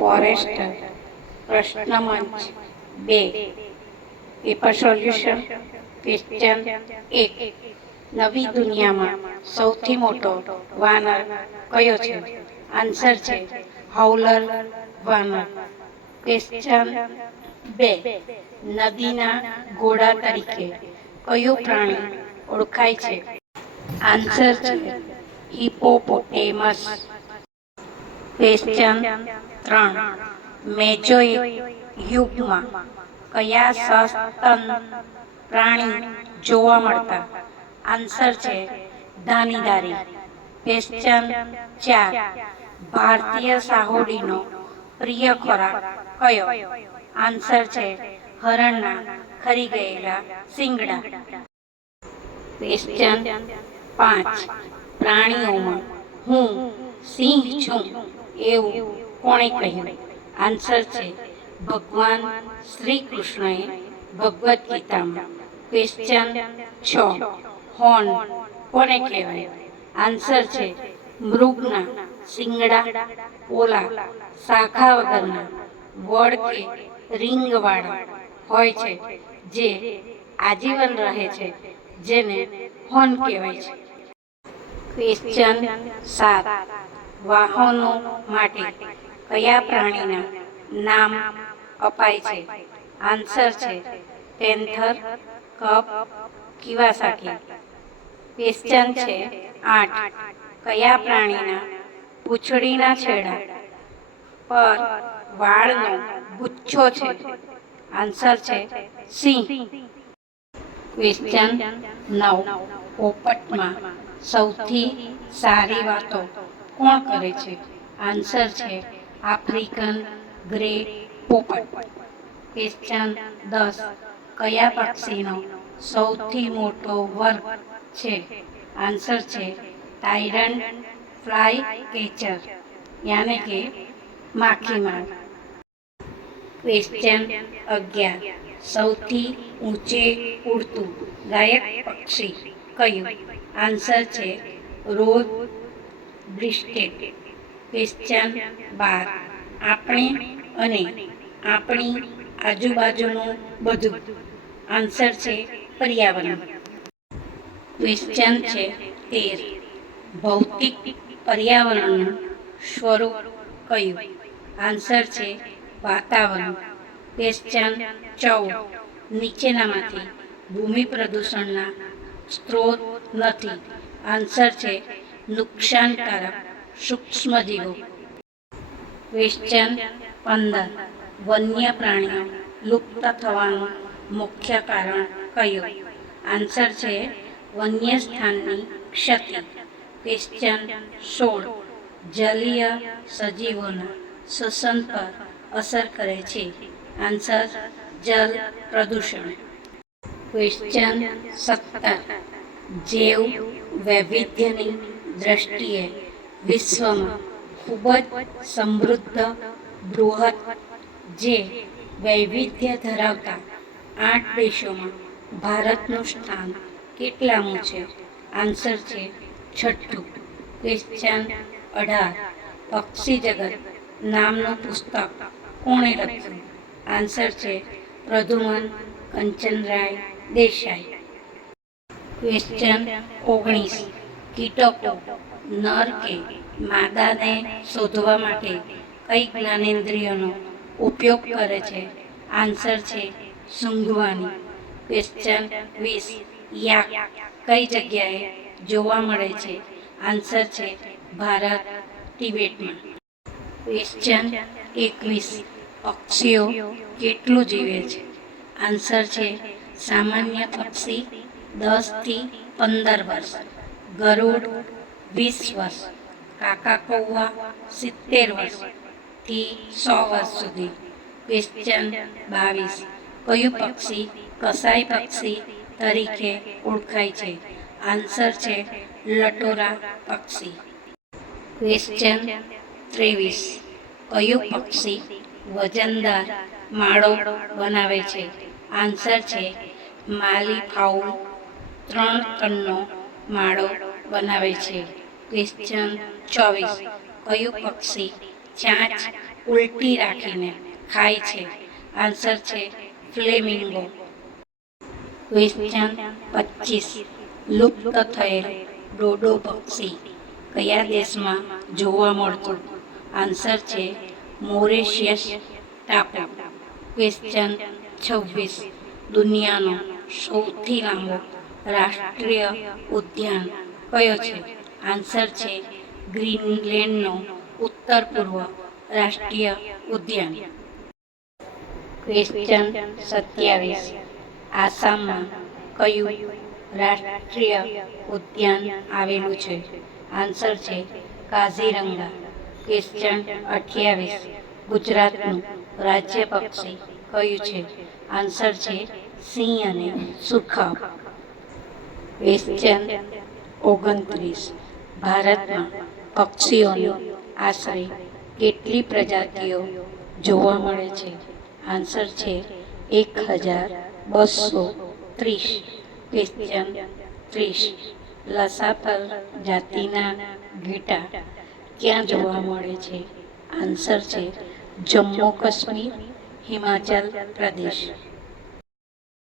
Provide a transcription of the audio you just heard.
Forester. પ્રશ્ન મંચ 2. Paper solution. Question 1. નવી દુનિયામાં સૌથી મોટો વાનર કયો છે? આન્સર છે હાઉલર વાનર. ક્વેશ્ચન 2. નદીના ઘોડા તરીકે કયું પ્રાણી ઓળખાય છે? આન્સર છે હિપોપોટેમસ. ક્વેશ્ચન 3. મેસોઇક યુગમાં કયા સસ્તન પ્રાણી જોવા મળતા? આન્સર છે ધાનીદારી. ક્વેશ્ચન 4. ભારતીય સાહુડીનો પ્રિય ખોરાક કયો? આન્સર છે હરણના ખરી ગયેલા શિંગડા. ક્વેશ્ચન 5. પ્રાણીઓમાં હું સિંહ છું એવું કોણે કહ્યું? આન્સર છે ભગવાન શ્રી કૃષ્ણએ ભગવદ્ ગીતામાં. ક્વેશ્ચન 6. હોર્ન કોને કહેવાય? આન્સર છે મૃગના શિંગડા, પોલા, શાખા વગરના, વડ કે રીંગવાળા હોય છે જે આજીવન રહે છે, જેને હોર્ન કહેવાય છે. ક્વેશ્ચન 7. વાહનો માટે કયા પ્રાણીના નામ અપાય છે? આન્સર છે પેન્થર, કપ, કિવાસાકી. ક્વેશ્ચન છે 8. કયા પ્રાણીના પૂંછડીના છેડા પર વાળનો ગુચ્છો છે? આન્સર છે સિંહ. ક્વેશ્ચન 9. પોપટમાં સૌથી સારી વાતો કોણ કરે છે? આન્સર છે આફ્રિકન ગ્રે પોપટ. ક્વેશ્ચન 10. કયા પક્ષીનો સૌથી મોટો વર્ગ છે? આન્સર છે ટાયરન્ટ ફ્લાય કેચર, યાને કે માખીમાર. ક્વેશ્ચન 11. સૌથી ઊંચે ઉડતું ગાયક પક્ષી કયું? આન્સર છે રોઝ બ્રિસ્ટેડ. ક્વેશ્ચન 12. આપણે અને આપણી આજુબાજુનું બધું. આન્સર છે પર્યાવરણ. ક્વેશ્ચન છે 13. ભૌતિક પર્યાવરણનું સ્વરૂપ કયું? આન્સર છે વાતાવરણ. ક્વેશ્ચન 14. નીચેનામાંથી ભૂમિ પ્રદૂષણના સ્ત્રોત નથી? આન્સર છે નુકસાનકારક સૂક્ષ્મજીવો. ક્વેશ્ચન 15. વન્ય પ્રાણીઓ લુપ્ત થવાનું મુખ્ય કારણ કયું? આન્સર છે વન્ય સ્થાનની ક્ષતિ. ક્વેશ્ચન 16. જલીય સજીવોના શ્વસન પર અસર કરે છે? આન્સર જલ પ્રદૂષણ. ક્વેશ્ચન 17. જૈવ વૈવિધ્યની દ્રષ્ટિએ વિશ્વમાં ખૂબ જ સમૃદ્ધ, બૃહદ, જે વૈવિધ્ય ધરાવતા 8 દેશોમાં ભારતનું સ્થાન કેટલામું છે? આન્સર છે 6થું. ક્વેશ્ચન 18. પક્ષી જગત નામનું પુસ્તક કોણે લખ્યું? આન્સર છે પ્રદ્યુમન કંચનરાય દેસાઈ. ક્વેશ્ચન 19. કીટકો નર કે માદાને શોધવા માટે કઈ જ્ઞાનેન્દ્રિયનો ઉપયોગ કરે છે? આન્સર છે સૂંઘવાની. ક્વેશ્ચન 20. યાક કઈ જગ્યાએ જોવા મળે છે? આન્સર છે ભારત, તિબેટમાં. ક્વેશ્ચન 21. પક્ષીઓ કેટલું જીવે છે? આન્સર છે સામાન્ય પક્ષી 10 થી 15 વર્ષ, ગરુડ 20 વર્ષ, કાકા કૌવા 70 વર્ષથી 100 વર્ષ સુધી. ક્વેશ્ચન 22. કયું પક્ષી કસાઈ પક્ષી તરીકે ઓળખાય છે? આન્સર છે લટોરા પક્ષી. ક્વેશ્ચન 23. કયું પક્ષી વજનદાર માળો બનાવે છે? આન્સર છે માલી ફાઉલ 3 ટનનો માળો બનાવે છે. ક્વેશ્ચન 24. કયું પક્ષી ચાંચ ઉલટી રાખીને ખાય છે? આન્સર છે ફ્લેમિંગો. ક્વેશ્ચન 25. લુપ્ત થયેલ ડોડો પક્ષી કયા દેશમાં જોવા મળતું? આન્સર છે મોરેશિયસ ટાપુ. ક્વેશ્ચન 26. દુનિયાનો સૌથી લાંબો રાષ્ટ્રીય ઉદ્યાન કયો છે? આન્સર છે ગ્રીનલેન્ડનો ઉત્તર પૂર્વ રાષ્ટ્રીય ઉદ્યાન. ક્વેશ્ચન 27. આસામમાં કયું રાષ્ટ્રીય ઉદ્યાન આવેલું છે? આન્સર છે કાઝીરંગા. ક્વેશ્ચન 28. ગુજરાતનું રાજ્ય પક્ષી કયું છે? આન્સર છે સિંહ અને સુરખાબ. ક્વેશ્ચન 29. ભારતમાં પક્ષીઓની આશરે કેટલી પ્રજાતિઓ જોવા મળે છે? આન્સર છે 1230. ક્વેશ્ચન 30. લસાપર જાતિના ઘેટાં ક્યાં જોવા મળે છે? આન્સર છે જમ્મુ કાશ્મીર, હિમાચલ પ્રદેશ.